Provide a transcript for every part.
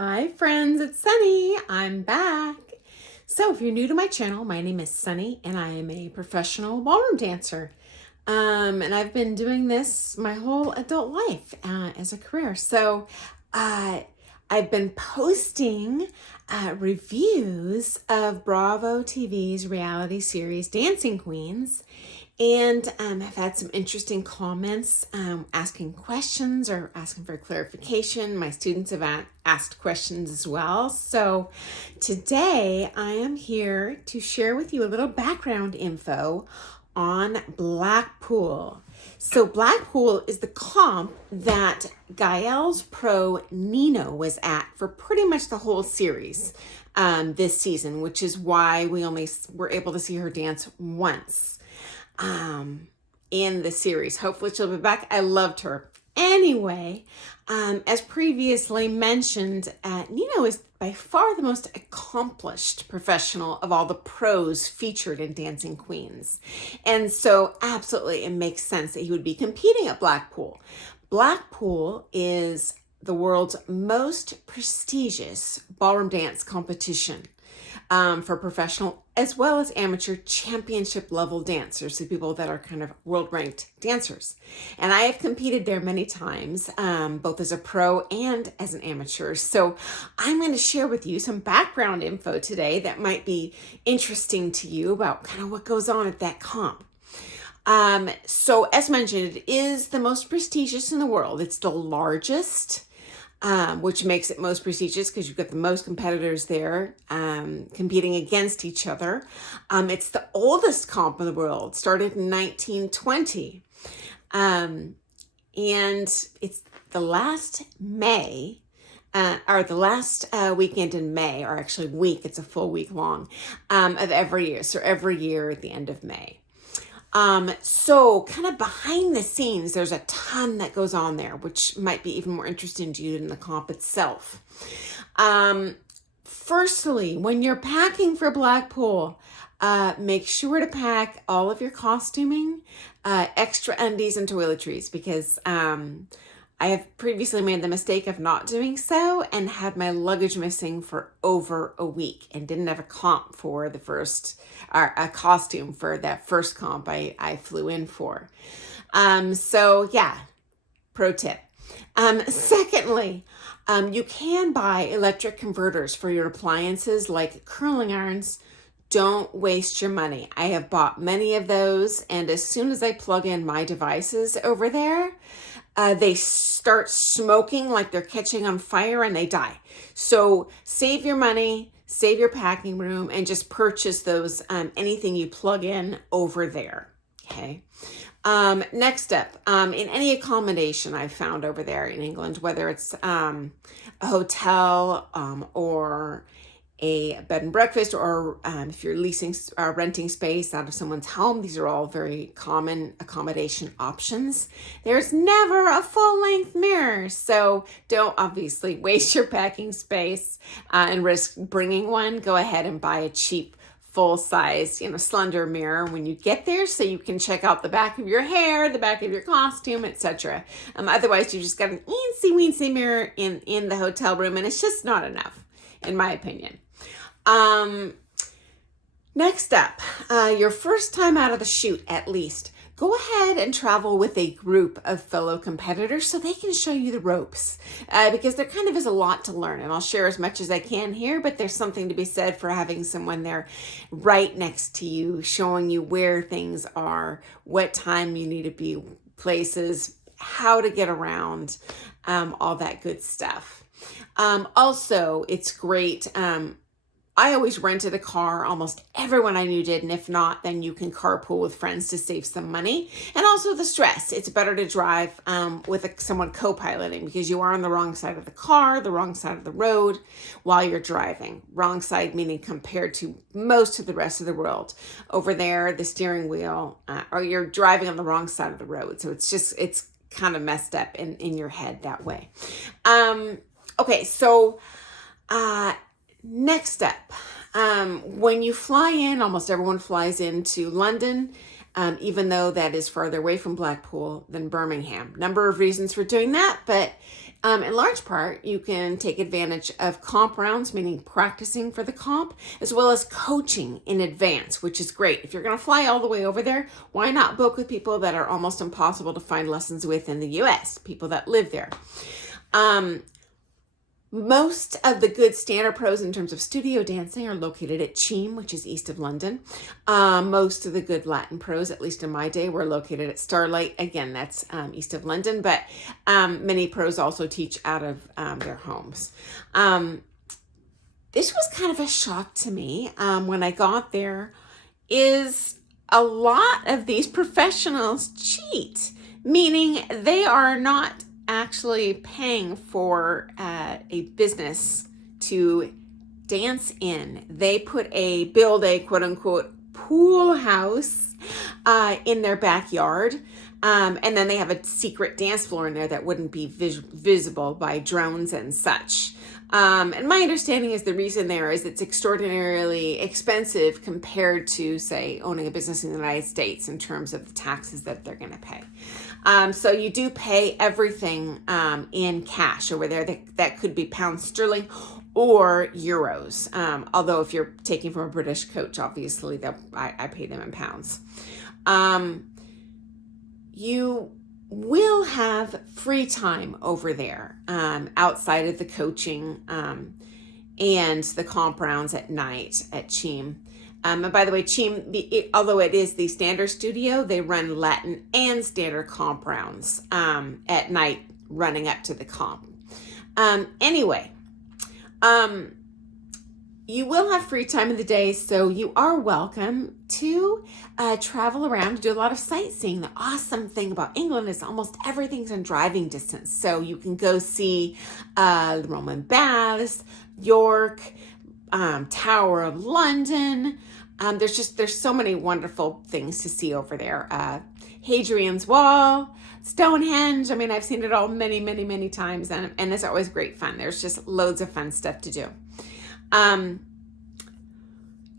Hi friends, it's Sunny. I'm back. So if you're new to my channel, my name is Sunny and I am a professional ballroom dancer. And I've been doing this my whole adult life as a career. So I've been posting reviews of Bravo TV's reality series Dancing Queens. And I've had some interesting comments asking questions or asking for clarification. My students have asked questions as well. So today I am here to share with you a little background info on Blackpool. So Blackpool is the comp that Gael's pro Nino was at for pretty much the whole series this season, which is why we only were able to see her dance once in the series. Hopefully she'll be back. I loved her. Anyway, as previously mentioned, Nino is by far the most accomplished professional of all the pros featured in Dancing Queens. And so absolutely it makes sense that he would be competing at Blackpool. Blackpool is the world's most prestigious ballroom dance competition for professional as well as amateur championship level dancers, the people that are kind of world ranked dancers. And I have competed there many times, both as a pro and as an amateur. So I'm going to share with you some background info today that might be interesting to you about kind of what goes on at that comp. So as mentioned, it is the most prestigious in the world. It's the largest, which makes it most prestigious because you've got the most competitors there competing against each other. It's the oldest comp in the world, started in 1920. And it's the last May, or the last weekend in May, or actually week, it's a full week long, of every year. So every year at the end of May. So kind of behind the scenes, there's a ton that goes on there, which might be even more interesting to you than the comp itself. Firstly, when you're packing for Blackpool, make sure to pack all of your costuming, extra undies and toiletries, because I have previously made the mistake of not doing so and had my luggage missing for over a week and didn't have a comp for the first, or a costume for that first comp I flew in for. So yeah, pro tip. Secondly, you can buy electric converters for your appliances like curling irons. Don't waste your money. I have bought many of those, and as soon as I plug in my devices over there, they start smoking like they're catching on fire and they die. So save your money, save your packing room, and just purchase those, anything you plug in over there, okay? Next up, in any accommodation I've found over there in England, whether it's a hotel or a bed and breakfast, or if you're leasing or renting space out of someone's home, these are all very common accommodation options. There's never a full-length mirror, so don't obviously waste your packing space and risk bringing one. Go ahead and buy a cheap full-size, slender mirror when you get there, so you can check out the back of your hair, the back of your costume, etc. Otherwise, you just got an eensy-weensy mirror in the hotel room, and it's just not enough, in my opinion. Next up, your first time out of the chute, at least, go ahead and travel with a group of fellow competitors so they can show you the ropes, because there kind of is a lot to learn, and I'll share as much as I can here, but there's something to be said for having someone there right next to you, showing you where things are, what time you need to be places, how to get around, all that good stuff. Also, it's great. I always rented a car. Almost everyone I knew did. And if not, then you can carpool with friends to save some money. And also the stress. It's better to drive with someone co-piloting, because you are on the wrong side of the car, the wrong side of the road while you're driving. Wrong side meaning compared to most of the rest of the world. Over there, the steering wheel, or you're driving on the wrong side of the road. So it's kind of messed up in your head that way. Okay, so next up, when you fly in, almost everyone flies into London, even though that is farther away from Blackpool than Birmingham. Number of reasons for doing that, but In large part, you can take advantage of comp rounds, meaning practicing for the comp, as well as coaching in advance, which is great. If you're going to fly all the way over there, why not book with people that are almost impossible to find lessons with in the US, people that live there. Most of the good standard pros in terms of studio dancing are located at Cheam, which is east of London. Most of the good Latin pros, at least in my day, were located at Starlight. Again, that's east of London, but many pros also teach out of their homes. This was kind of a shock to me when I got there, is a lot of these professionals cheat, meaning they are not actually paying for a business to dance in. They build a quote unquote pool house in their backyard. And then they have a secret dance floor in there that wouldn't be visible by drones and such. And my understanding is the reason there is it's extraordinarily expensive compared to, say, owning a business in the United States in terms of the taxes that they're going to pay. So you do pay everything in cash over there. That could be pounds sterling or euros. Although if you're taking from a British coach, obviously I pay them in pounds. You will have free time over there outside of the coaching and the comp rounds at night at Cheam. And by the way, Cheam, although it is the standard studio, they run Latin and standard comp rounds at night running up to the comp. Anyway, you will have free time of the day, so you are welcome to travel around to do a lot of sightseeing. The awesome thing about England is almost everything's in driving distance. So you can go see the Roman Baths, York, Tower of London. There's so many wonderful things to see over there. Hadrian's Wall, Stonehenge. I mean, I've seen it all many, many, many times, and it's always great fun. There's just loads of fun stuff to do.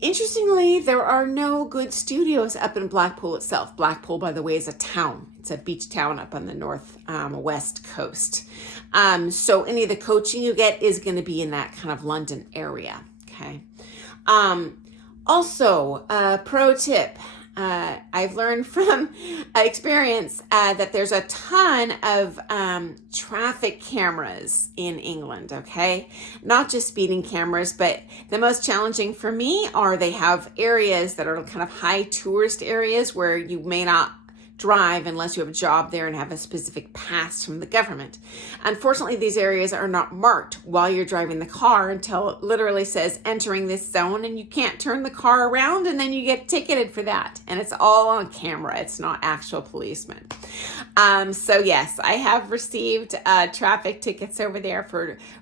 Interestingly, there are no good studios up in Blackpool itself. Blackpool, by the way, is a town. It's a beach town up on the north west coast. So any of the coaching you get is going to be in that kind of London area. Okay. Also, pro tip. I've learned from experience that there's a ton of traffic cameras in England, okay? Not just speeding cameras, but the most challenging for me are they have areas that are kind of high tourist areas where you may not drive unless you have a job there and have a specific pass from the government. Unfortunately, these areas are not marked while you're driving the car until it literally says entering this zone, and you can't turn the car around, and then you get ticketed for that. And it's all on camera. It's not actual policemen. So yes, I have received traffic tickets over there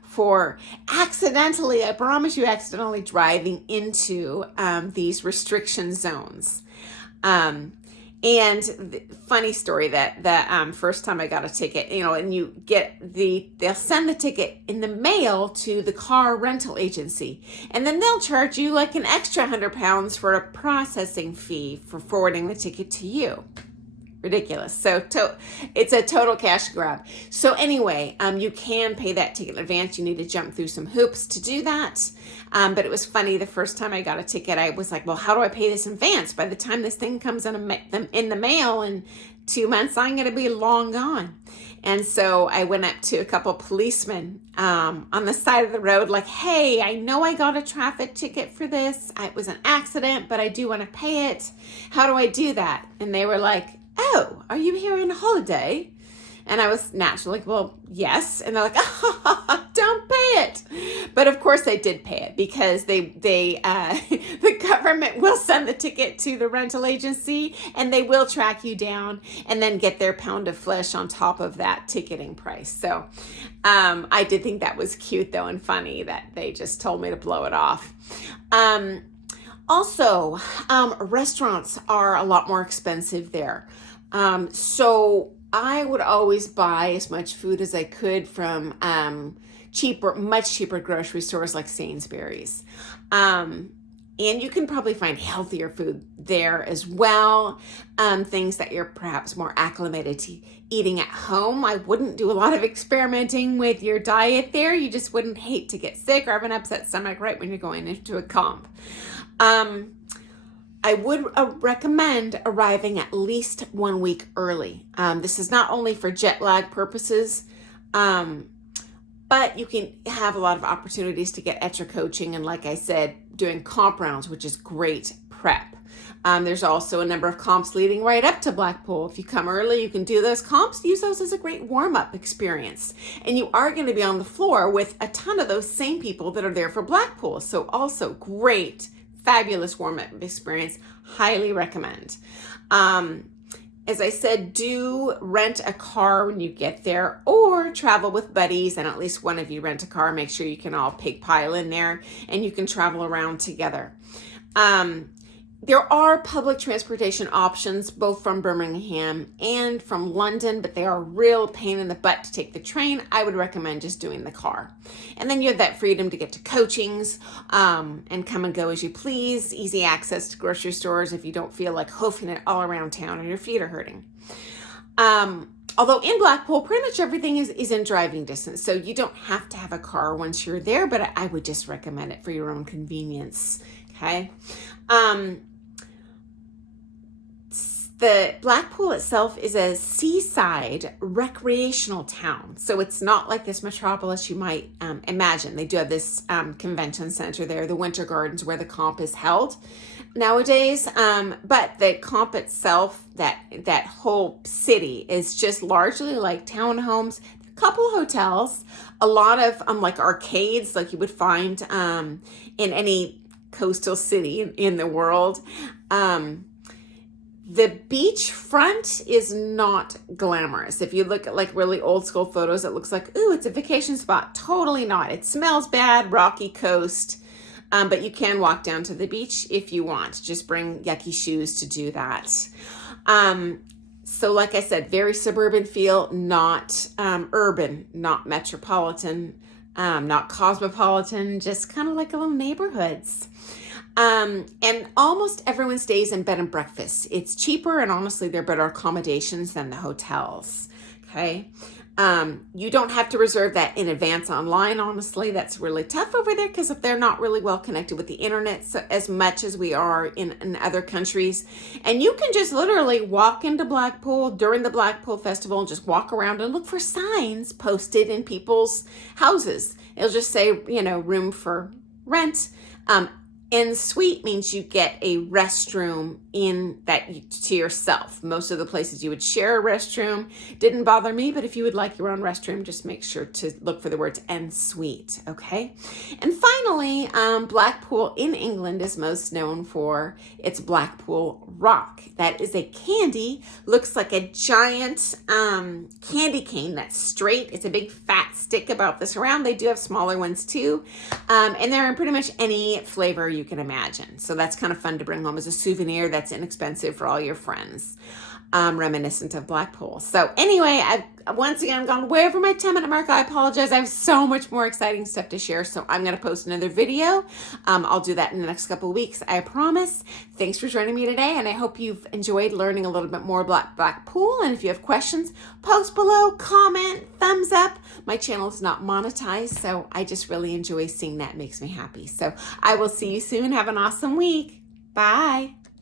for accidentally, I promise you, accidentally driving into these restriction zones. And the funny story that the first time I got a ticket, and they'll send the ticket in the mail to the car rental agency, and then they'll charge you like an extra £100 for a processing fee for forwarding the ticket to you. Ridiculous. So it's a total cash grab. So anyway, you can pay that ticket in advance. You need to jump through some hoops to do that. But it was funny. The first time I got a ticket, I was like, well, how do I pay this in advance? By the time this thing comes in the mail in 2 months, I'm going to be long gone. And so I went up to a couple policemen on the side of the road, like, hey, I know I got a traffic ticket for this. It was an accident, but I do want to pay it. How do I do that? And they were like, oh, are you here on holiday? And I was naturally like, well, yes. And they're like, oh, don't pay it. But of course I did pay it, because the government will send the ticket to the rental agency, and they will track you down and then get their pound of flesh on top of that ticketing price. So I did think that was cute, though, and funny that they just told me to blow it off. Also, restaurants are a lot more expensive there. So I would always buy as much food as I could from much cheaper grocery stores like Sainsbury's. And you can probably find healthier food there as well. Things that you're perhaps more acclimated to eating at home. I wouldn't do a lot of experimenting with your diet there. You just wouldn't hate to get sick or have an upset stomach right when you're going into a comp. I would recommend arriving at least 1 week early. This is not only for jet lag purposes, but you can have a lot of opportunities to get extra coaching. And like I said, doing comp rounds, which is great prep. There's also a number of comps leading right up to Blackpool. If you come early, you can do those comps, use those as a great warm-up experience. And you are going to be on the floor with a ton of those same people that are there for Blackpool. So also great, fabulous warm-up experience. Highly recommend. As I said, do rent a car when you get there or travel with buddies and at least one of you rent a car. Make sure you can all pig pile in there and you can travel around together. There are public transportation options both from Birmingham and from London, but they are a real pain in the butt to take the train. I would recommend just doing the car. And then you have that freedom to get to coachings and come and go as you please. Easy access to grocery stores if you don't feel like hoofing it all around town and your feet are hurting. Although in Blackpool, pretty much everything is in driving distance, so you don't have to have a car once you're there, but I would just recommend it for your own convenience, okay? The Blackpool itself is a seaside recreational town. So it's not like this metropolis you might imagine. They do have this convention center there, the Winter Gardens, where the comp is held nowadays. But the comp itself, that whole city is just largely like townhomes, a couple hotels, a lot of like arcades like you would find in any coastal city in the world. The beachfront is not glamorous. If you look at like really old school photos, it looks like, ooh, it's a vacation spot. Totally not. It smells bad, rocky coast, but you can walk down to the beach if you want. Just bring yucky shoes to do that. So like I said, very suburban feel, not urban, not metropolitan, not cosmopolitan, just kind of like a little neighborhoods. And almost everyone stays in bed and breakfast. It's cheaper and honestly, they're better accommodations than the hotels. Okay. You don't have to reserve that in advance online. Honestly, that's really tough over there because if they're not really well connected with the internet as much as we are in other countries. And you can just literally walk into Blackpool during the Blackpool Festival and just walk around and look for signs posted in people's houses. It'll just say, room for rent. En suite means you get a restroom in that to yourself. Most of the places you would share a restroom. Didn't bother me, but if you would like your own restroom, just make sure to look for the words en suite, okay? And finally, Blackpool in England is most known for its Blackpool Rock. That is a candy, looks like a giant candy cane that's straight. It's a big fat stick about this round. They do have smaller ones too, and they're in pretty much any flavor you can imagine. So that's kind of fun to bring home as a souvenir that's inexpensive for all your friends, reminiscent of Blackpool. So anyway, once again, I've gone way over my 10-minute mark. I apologize. I have so much more exciting stuff to share. So I'm going to post another video. I'll do that in the next couple of weeks. I promise. Thanks for joining me today. And I hope you've enjoyed learning a little bit more about Blackpool. And if you have questions, post below, comment, thumbs up. My channel is not monetized, so I just really enjoy seeing that. It makes me happy. So I will see you soon. Have an awesome week. Bye.